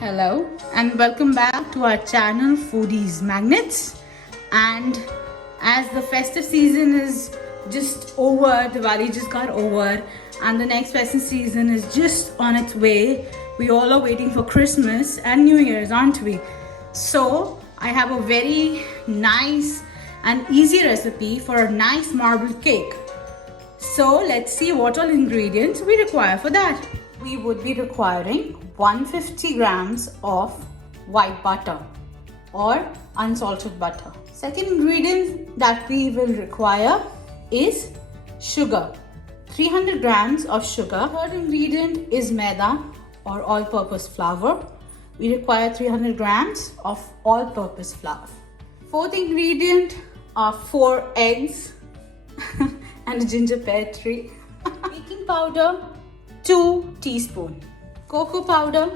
Hello and welcome back to our channel Foodies Magnets. And as the festive season is just over, Diwali just got over and the next festive season is just on its way. We all are waiting for Christmas and New Year's, aren't we? So I have a very nice and easy recipe for a nice marble cake. So let's see what all ingredients we require for that. We would be requiring 150 grams of white butter or unsalted butter. Second ingredient that we will require is sugar, 300 grams of sugar. Third ingredient is maida or all-purpose flour. We require 300 grams of all-purpose flour. Fourth ingredient are 4 eggs and a ginger pear tree. Baking powder, 2 teaspoons. Cocoa powder,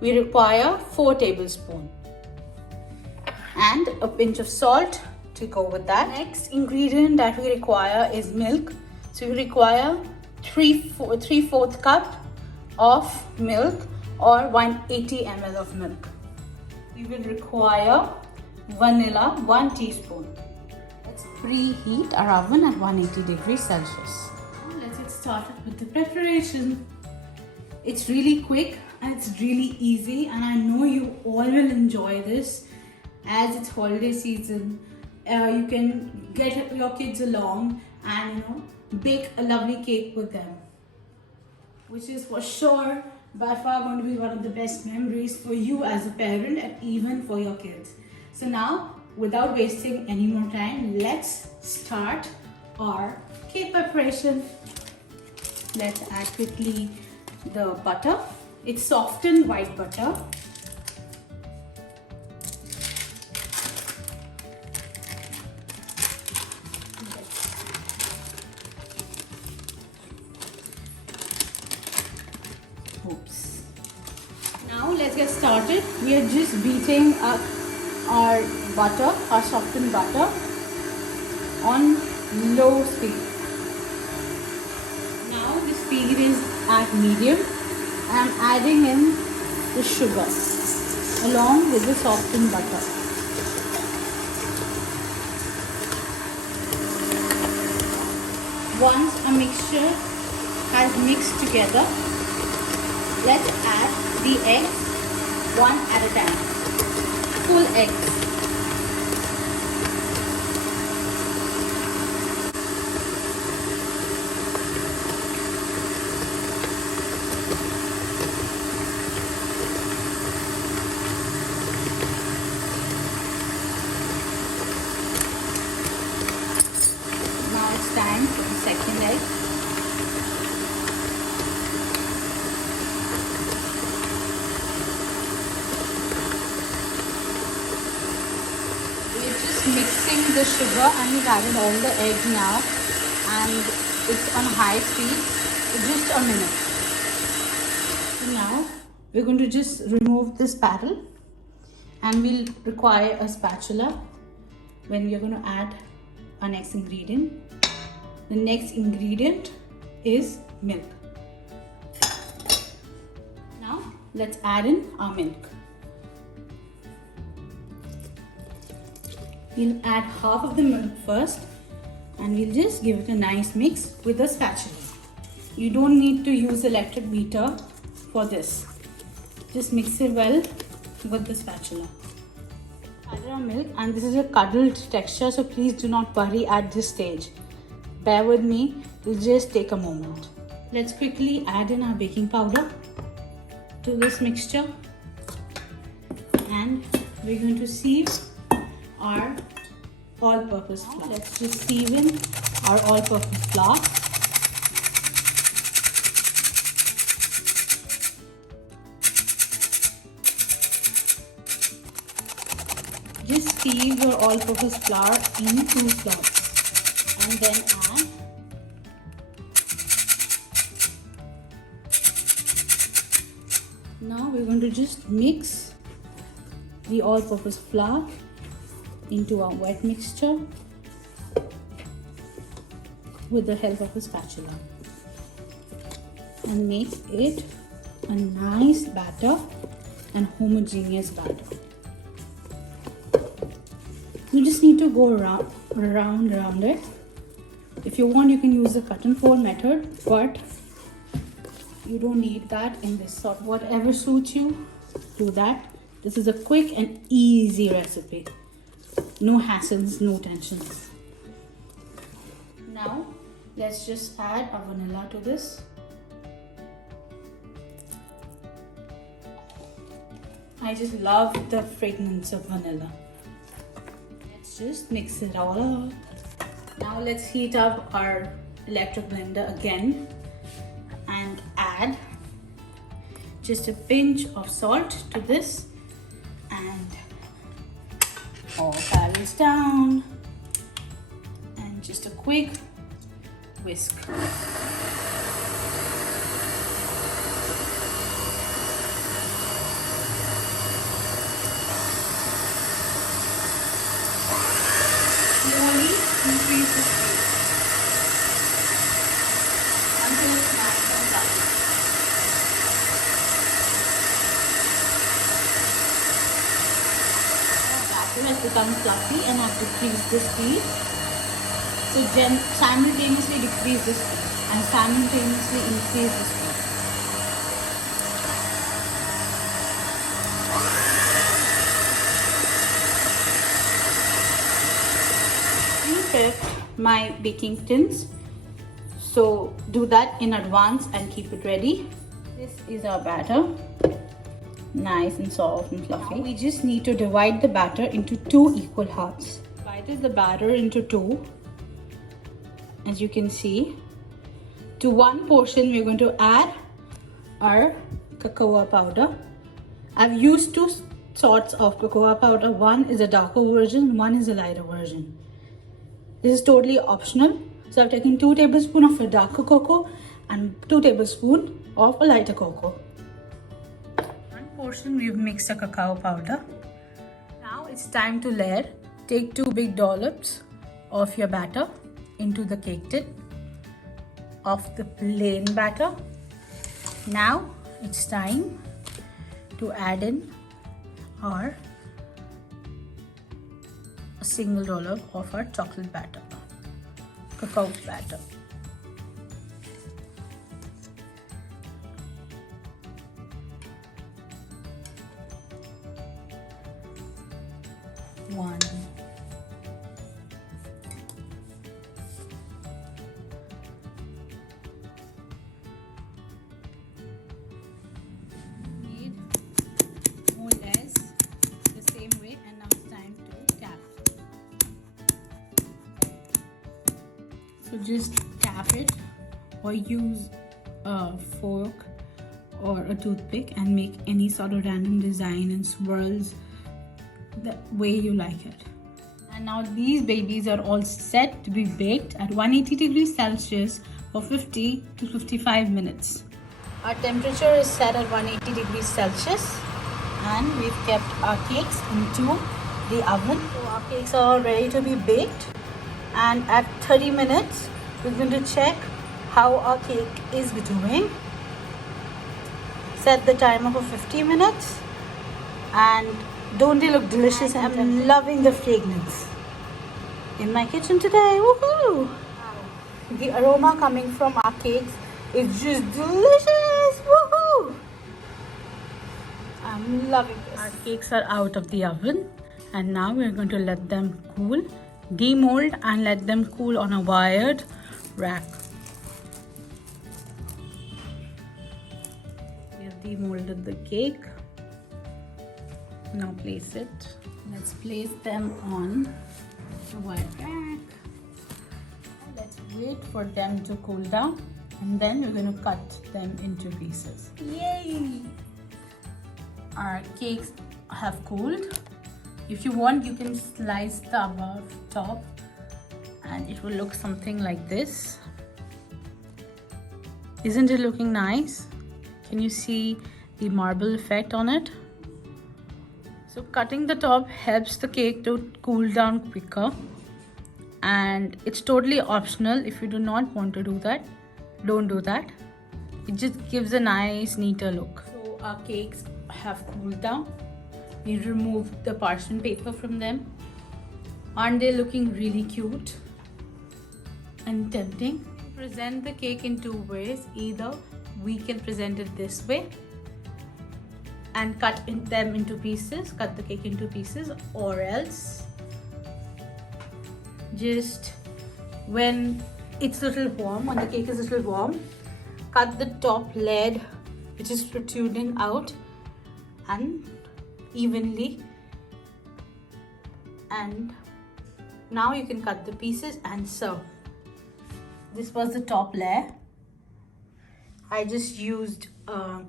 we require 4 tablespoons. And a pinch of salt to go with that. Next ingredient that we require is milk. So we require 3/4 cup of milk or 180 ml of milk. We will require vanilla, 1 teaspoon. Let's preheat our oven at 180 degrees Celsius. Now let's get started with the preparation. It's really quick and it's really easy, and I know you all will enjoy this as it's holiday season. You can get your kids along and bake a lovely cake with them, which is for sure by far going to be one of the best memories for you as a parent and even for your kids. So now, without wasting any more time, let's start our cake preparation. Let's add quickly the butter. It's softened white butter. Oops. Now let's get started. We are just beating up our butter, our softened butter, on low speed. Now the speed is at medium. I'm adding in the sugar along with the softened butter. Once a mixture has mixed together, let's add the eggs one at a time. Full eggs. Now it's time for the second egg. Mixing the sugar and we've added all the eggs now, and it's on high speed for just a minute. So now we're going to just remove this paddle, and we'll require a spatula when we're going to add our next ingredient. The next ingredient is milk. Now let's add in our milk. We'll add half of the milk first, and we'll just give it a nice mix with the spatula. You don't need to use electric beater for this. Just mix it well with the spatula. Add our milk, and this is a cuddled texture, so please do not worry at this stage. Bear with me, it'll just take a moment. Let's quickly add in our baking powder to this mixture, and we're going to sieve our all-purpose flour. Let's just sieve in our all-purpose flour. Just sieve your all-purpose flour in 2 cloths and then add now we're going to just mix the all-purpose flour into our wet mixture with the help of a spatula and make it a nice batter and homogeneous batter. You just need to go around it. If you want, you can use the cut and fold method, but you don't need that in this sort. Whatever suits you, do that. This is a quick and easy recipe. No hassles, no tensions. Now, let's just add a vanilla to this. I just love the fragrance of vanilla. Let's just mix it all up. Now let's heat up our electric blender again and add just a pinch of salt to this and all balance down and just a quick whisk. Slowly increase the speed until it's nice and done. Batter has become fluffy and I've decreased the speed. So simultaneously decrease the speed and simultaneously increase the speed. Prepped my baking tins, so do that in advance and keep it ready. This is our batter, nice and soft and fluffy. Now we just need to divide the batter into 2 equal halves. Divided the batter into 2. As you can see, to one portion we're going to add our cocoa powder. I've used 2 sorts of cocoa powder. One is a darker version, one is a lighter version. This is totally optional. So I've taken 2 tablespoons of a darker cocoa and 2 tablespoons of a lighter cocoa. One portion we've mixed the cacao powder. Now it's time to layer. Take 2 big dollops of your batter into the cake tin of the plain batter. Now it's time to add in our a single dollop of our chocolate batter, cacao batter. One. Need more or less the same way, and now it's time to tap. So just tap it or use a fork or a toothpick and make any sort of random design and swirls the way you like it. And now these babies are all set to be baked at 180 degrees Celsius for 50 to 55 minutes. Our temperature is set at 180 degrees Celsius and we've kept our cakes into the oven. So our cakes are all ready to be baked. And at 30 minutes we're going to check how our cake is doing. Set the timer for 50 minutes and don't they look delicious? I'm loving the fragrance in my kitchen today. Woohoo! The aroma coming from our cakes is just delicious. Woohoo! I'm loving this. Our cakes are out of the oven and now we're going to let them cool. Demold and let them cool on a wired rack. We have demolded the cake. Now place it. Let's place them on the wired rack. Let's wait for them to cool down and then we're going to cut them into pieces. Yay! Our cakes have cooled. If you want, you can slice the above top and it will look something like this. Isn't it looking nice? Can you see the marble effect on it? So cutting the top helps the cake to cool down quicker and it's totally optional. If you do not want to do that, don't do that. It just gives a nice, neater look. So our cakes have cooled down. We removed the parchment paper from them. Aren't they looking really cute and tempting? Present the cake in two ways. Either we can present it this way and cut them into pieces, cut the cake into pieces, or else just when it's a little warm, when the cake is a little warm, cut the top lid which is protruding out and evenly, and now you can cut the pieces and serve. This was the top layer. I just used a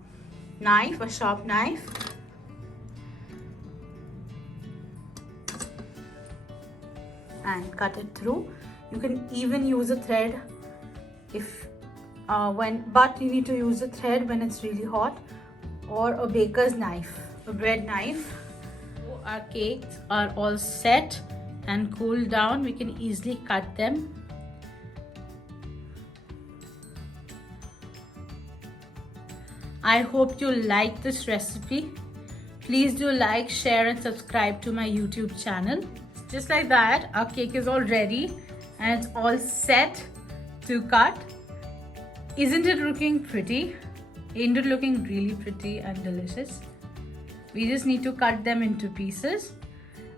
knife, a sharp knife, and cut it through. You can even use a thread if but you need to use a thread when it's really hot, or a baker's knife, a bread knife. So our cakes are all set and cooled down. We can easily cut them. I hope you like this recipe. Please do like, share and subscribe to my YouTube channel. Just like that, our cake is all ready and it's all set to cut. Isn't it looking pretty? Isn't it looking really pretty and delicious? We just need to cut them into pieces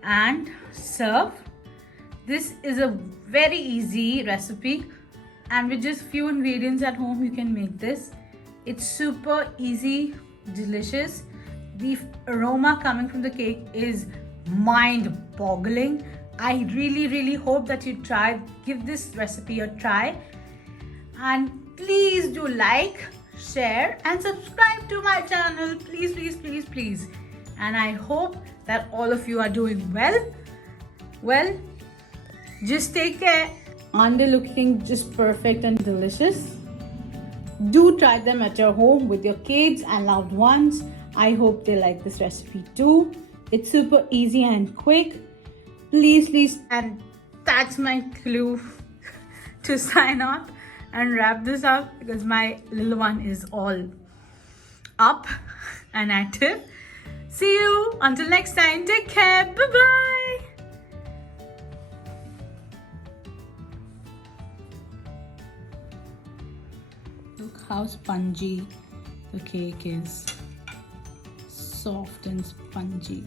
and serve. This is a very easy recipe, and with just few ingredients at home you can make this. It's super easy, delicious. The aroma coming from the cake is mind-boggling. I really hope that you give this recipe a try, and please do like, share and subscribe to my channel. Please. And I hope that all of you are doing well. Just take care. Aren't they looking just perfect and delicious? Do try them at your home with your kids and loved ones. I hope they like this recipe too. It's super easy and quick. Please, and that's my clue to sign off and wrap this up, because my little one is all up and active. See you until next time. Take care. Bye-bye. Look how spongy the cake is. Soft and spongy.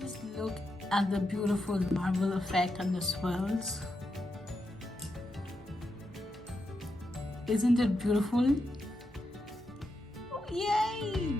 Just look at the beautiful marble effect on the swirls. Isn't it beautiful? Oh, yay!